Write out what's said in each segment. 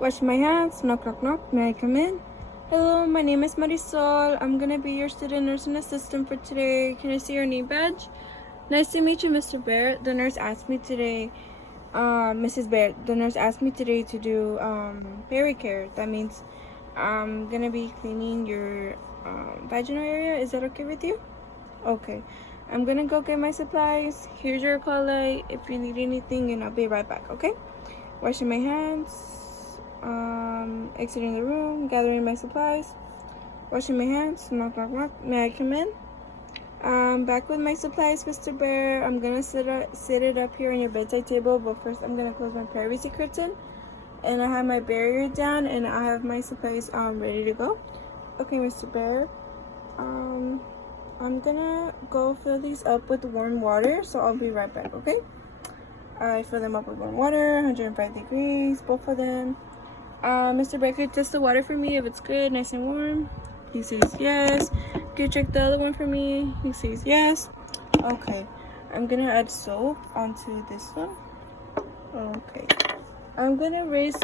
Wash my hands. Knock, knock, knock. May I come in? Hello, my name is Marisol. I'm gonna be your student nursing assistant for today. Can I see your name badge? Nice to meet you, Mr. Bear. The nurse asked me today, Mrs. Bear, the nurse asked me today to do care. That means I'm gonna be cleaning your vaginal area. Is that okay with you? Okay. I'm gonna go get my supplies. Here's your call light if you need anything, and I'll be right back, okay? Washing my hands, exiting the room, gathering my supplies, washing my hands, knock, knock, knock. May I come in? Back with my supplies, Mr. Bear. I'm gonna sit it up here on your bedside table, but first I'm gonna close my privacy curtain, and I have my barrier down, and I have my supplies ready to go. Okay, Mr. Bear. I'm gonna go fill these up with warm water, so I'll be right back, okay? I fill them up with warm water, 105 degrees, both of them. Mr. Bear, could test the water for me if it's good, nice and warm? He says yes. Could you check the other one for me? He says yes. Okay, I'm gonna add soap onto this one. Okay, I'm gonna raise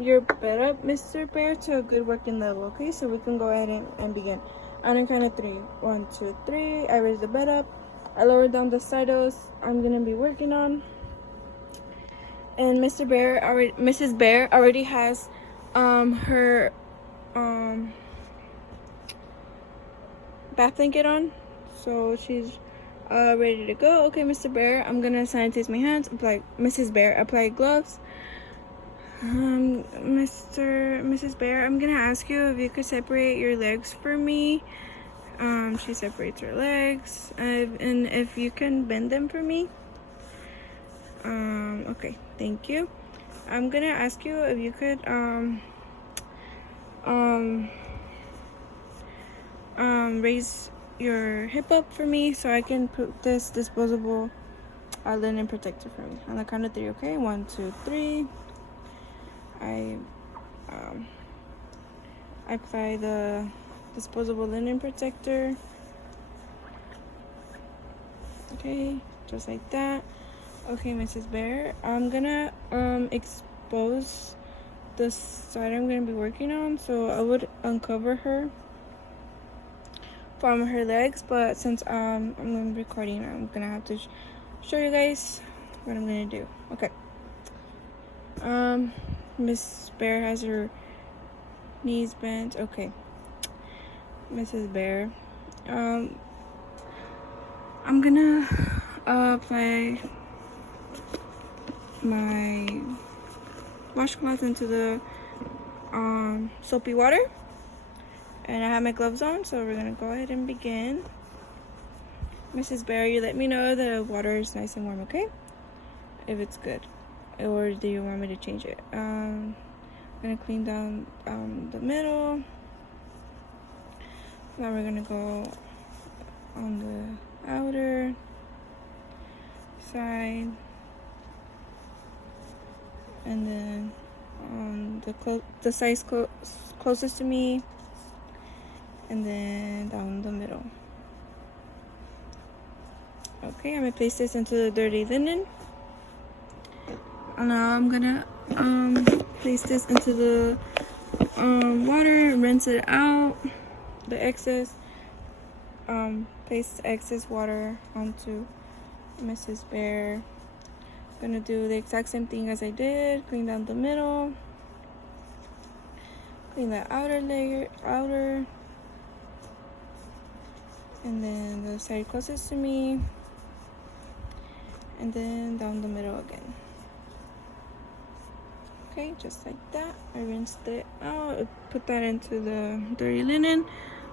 your bed up, Mr. Bear, to a good working level, okay? So we can go ahead and begin. On a count of 3. 1, 2, 3. I raise the bed up. I lower down the cytos I'm gonna be working on. And Mrs. Bear already has her bath blanket on, so she's ready to go. Okay, Mr. Bear, I'm gonna sanitize my hands. Mrs. Bear, apply gloves. Mrs. Bear, I'm gonna ask you if you could separate your legs for me. She separates her legs, and if you can bend them for me. Okay, thank you. I'm gonna ask you if you could raise your hip up for me so I can put this disposable linen protector for me. On the count of 3, okay? 1, 2, 3. I apply the disposable linen protector. Okay, just like that. Okay, Mrs. Bear, I'm gonna expose the side I'm gonna be working on, so I would uncover her from her legs, but since I'm recording, I'm gonna have to show you guys what I'm gonna do. Okay. Miss Bear has her knees bent. Okay, Mrs. Bear, I'm gonna apply my washcloth into the soapy water, and I have my gloves on, so we're gonna go ahead and begin. Mrs. Bear, you let me know the water is nice and warm, okay? If it's good, or do you want me to change it? I'm gonna clean down the middle. Now we're gonna go on the outer side, and then on the side closest to me, and then down the middle. Okay, I'm gonna place this into the dirty linen. And now I'm gonna place this into the water, rinse it out, the excess. Place the excess water onto Mrs. Bear. Gonna do the exact same thing as I did. Clean down the middle. Clean the outer layer, and then the side closest to me, and then down the middle again. Okay, just like that. I rinsed it out, put that into the dirty linen.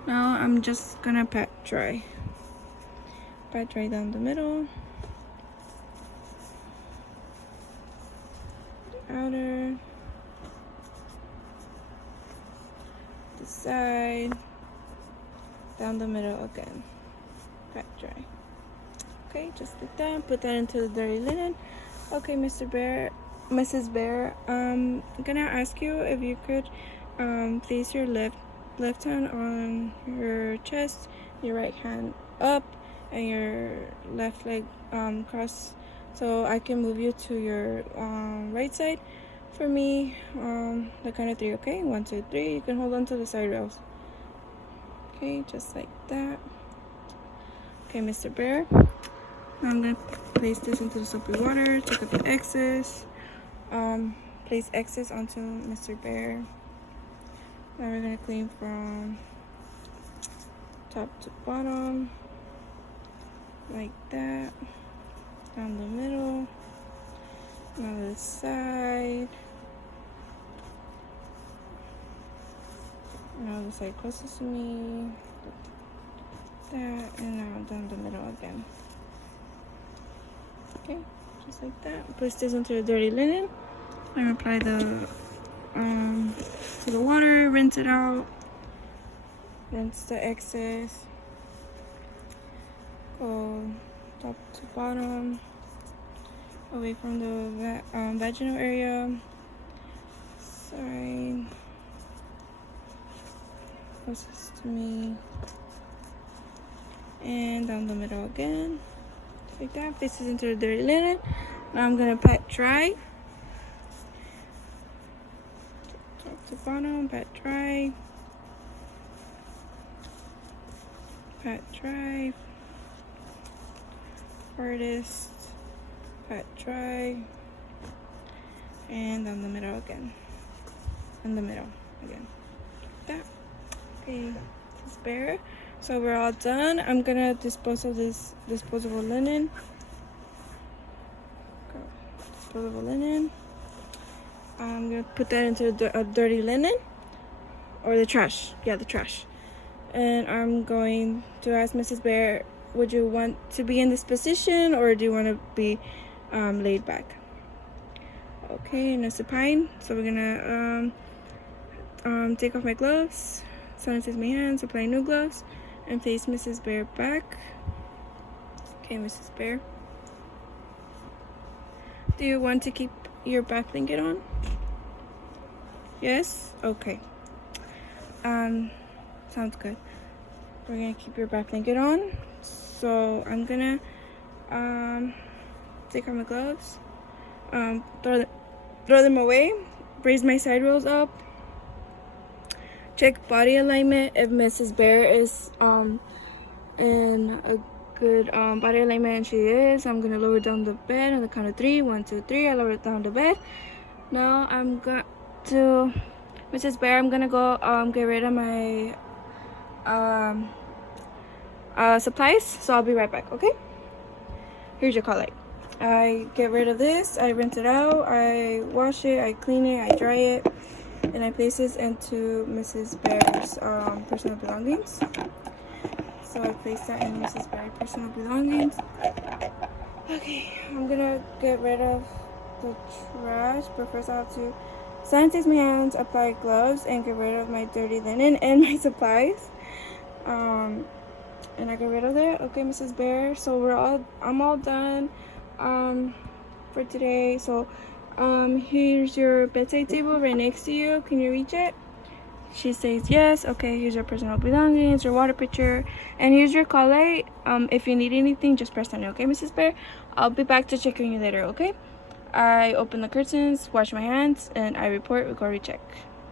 Now I'm just gonna pat dry down the middle, outer, the side, down the middle again, pat dry. Okay, just like that. Put that into the dirty linen. Okay, Mrs. Bear, I'm gonna ask you if you could place your left hand on your chest, your right hand up, and your left leg cross, so I can move you to your right side. for me. The count of 3, okay? 1, 2, 3. You can hold on to the side rails. Okay, just like that. Okay, Mr. Bear. Now I'm gonna place this into the soapy water, take out the excess. Place excess onto Mr. Bear. Now we're gonna clean from top to bottom, like that. Down the middle. Now this side. Now the side closest to me. That, and now down the middle again. Okay, just like that. Place this into the dirty linen. And apply the to the water, rinse it out, rinse the excess, go top to bottom, away from the vaginal area, side, closest to me, and down the middle again, just like that. Place this into the dirty linen. Now I'm gonna pat dry. To bottom, pat dry, farthest, pat dry, and down the middle again, in the middle again, like that. Okay, this Bear. So we're all done. I'm gonna dispose of this disposable linen. I'm gonna put that into a dirty linen, or the trash. Yeah, the trash. And I'm going to ask Mrs. Bear, would you want to be in this position, or do you want to be laid back? Okay, and it's a pine. So we're gonna take off my gloves, sanitize my hands, apply new gloves, and place Mrs. Bear back. Okay, Mrs. Bear. Do you want to keep your back blanket on? Yes? Okay. Sounds good. We're gonna keep your back blanket on. So I'm gonna take off my gloves, throw them away, raise my side rolls up, check body alignment. If Mrs. Bear is in a good body alignment, and she is, I'm gonna lower down the bed on the count of 3. 1, 2, 3. I lower down the bed. Now I'm going to Mrs. Bear. I'm gonna go get rid of my supplies. So I'll be right back. Okay. Here's your call light. I get rid of this. I rinse it out. I wash it. I clean it. I dry it, and I place this into Mrs. Bear's personal belongings. So I place that in Mrs. Bear's personal belongings. Okay, I'm gonna get rid of the trash, but first I have to sanitize my hands, apply gloves, and get rid of my dirty linen and my supplies. And I get rid of that. Okay, Mrs. Bear. So I'm all done for today. So here's your bedside table right next to you. Can you reach it? She says yes. Okay, here's your personal belongings, your water pitcher, and here's your call light. If you need anything, just press on it. Okay, Mrs. Bear. I'll be back to check on you later. Okay. I open the curtains, wash my hands, and I report. We go recheck.